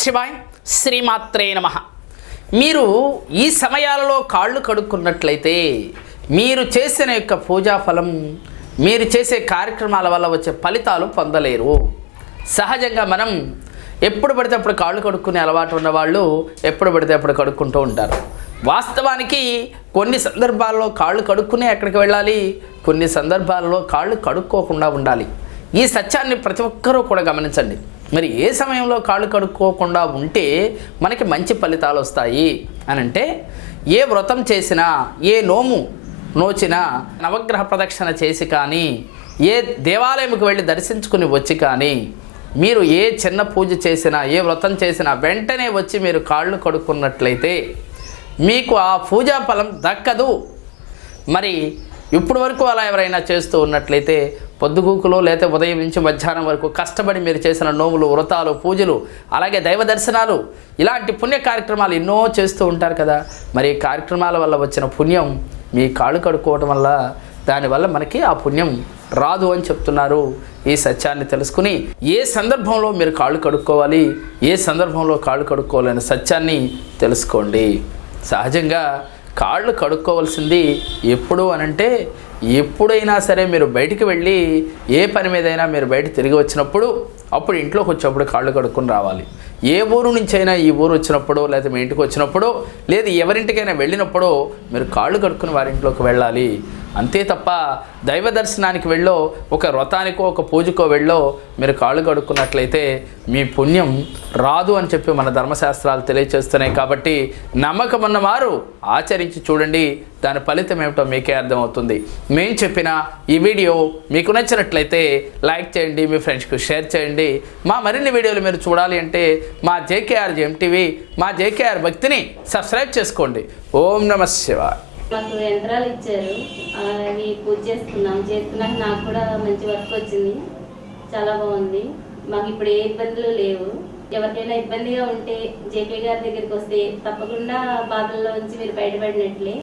శివాయ శ్రీమాత్రే నమః. మీరు ఈ సమయాలలో కాళ్ళు కడుక్కున్నట్లయితే మీరు చేసిన యొక్క పూజా ఫలం, మీరు చేసే కార్యక్రమాల వల్ల వచ్చే ఫలితాలు పొందలేరు. సహజంగా మనం ఎప్పుడు పడితే అప్పుడు కాళ్ళు కడుక్కునే అలవాటు ఉన్నవాళ్ళు ఎప్పుడు పడితే అప్పుడు కడుక్కుంటూ ఉంటారు. వాస్తవానికి కొన్ని సందర్భాల్లో కాళ్ళు కడుక్కునే ఎక్కడికి వెళ్ళాలి, కొన్ని సందర్భాల్లో కాళ్ళు కడుక్కోకుండా ఉండాలి. ఈ సత్యాన్ని ప్రతి ఒక్కరూ కూడా గమనించండి. మరి ఏ సమయంలో కాళ్ళు కడుక్కోకుండా ఉంటే మనకి మంచి ఫలితాలు వస్తాయి అని అంటే, ఏ వ్రతం చేసినా, ఏ నోము నోచినా, నవగ్రహ ప్రదక్షిణ చేసి కానీ, ఏ దేవాలయంకి వెళ్ళి దర్శించుకుని వచ్చి కానీ, మీరు ఏ చిన్న పూజ చేసినా, ఏ వ్రతం చేసినా వెంటనే వచ్చి మీరు కాళ్ళు కడుక్కున్నట్లయితే మీకు ఆ పూజా ఫలం దక్కదు. మరి ఇప్పుడు వరకు అలా ఎవరైనా చేస్తూ ఉన్నట్లయితే పొద్దుగూకులో లేదా ఉదయం నుంచి మధ్యాహ్నం వరకు కష్టపడి మీరు చేసిన నోములు, వ్రతాలు, పూజలు, అలాగే దైవ దర్శనాలు, ఇలాంటి పుణ్య కార్యక్రమాలు ఎన్నో చేస్తూ ఉంటారు కదా. మరి ఈ కార్యక్రమాల వల్ల వచ్చిన పుణ్యం మీ కాళ్ళు కడుక్కోవడం వల్ల, దానివల్ల మనకి ఆ పుణ్యం రాదు అని చెప్తున్నారు. ఈ సత్యాన్ని తెలుసుకుని ఏ సందర్భంలో మీరు కాళ్ళు కడుక్కోవాలి, ఏ సందర్భంలో కాళ్ళు కడుక్కోవాలనే సత్యాన్ని తెలుసుకోండి. సహజంగా కాళ్ళు కడుక్కోవాల్సింది ఎప్పుడు అనంటే, ఎప్పుడైనా సరే మీరు బయటికి వెళ్ళి ఏ పని మీదైనా మీరు బయట తిరిగి వచ్చినప్పుడు, అప్పుడు ఇంట్లోకి వచ్చేప్పుడు కాళ్ళు కడుక్కొని రావాలి. ఏ ఊరు నుంచి అయినా ఈ ఊరు వచ్చినప్పుడు, లేదా మీ ఇంటికి వచ్చినప్పుడు, లేదా ఎవరింటికైనా వెళ్ళినప్పుడు మీరు కాళ్ళు కడుక్కుని వారింట్లోకి వెళ్ళాలి. అంతే తప్ప దైవ దర్శనానికి వెళ్ళో, ఒక వ్రతానికో ఒక పూజకో వెళ్ళో మీరు కాళ్ళు కడుక్కున్నట్లయితే మీ పుణ్యం రాదు అని చెప్పి మన ధర్మశాస్త్రాలు తెలియచేస్తున్నాయి. కాబట్టి నమ్మకం ఉన్నవారు ఆచరించి చూడండి, దాని ఫలితం ఏమిటో మీకే అర్థమవుతుంది. మేము చెప్పిన ఈ వీడియో మీకు నచ్చినట్లయితే లైక్ చేయండి, మీ ఫ్రెండ్స్కి షేర్ చేయండి. మా మరిన్ని వీడియోలు మీరు చూడాలి అంటే మా జేకేఆర్ టీవీ, మా జేకేఆర్ భక్తిని సబ్స్క్రైబ్ చేసుకోండి. ఓం నమః శివాయ. మాకు యంత్రాలు ఇచ్చారు, అవి పూజ చేస్తున్నాక నాకు కూడా మంచి వర్క్ వచ్చింది. చాలా బాగుంది. మాకు ఇప్పుడు ఏ ఇబ్బందులు లేవు. ఎవరికైనా ఇబ్బందిగా ఉంటే జేకే గారి దగ్గరికి వస్తే తప్పకుండా బాధల్లో నుంచి మీరు బయటపడినట్లే.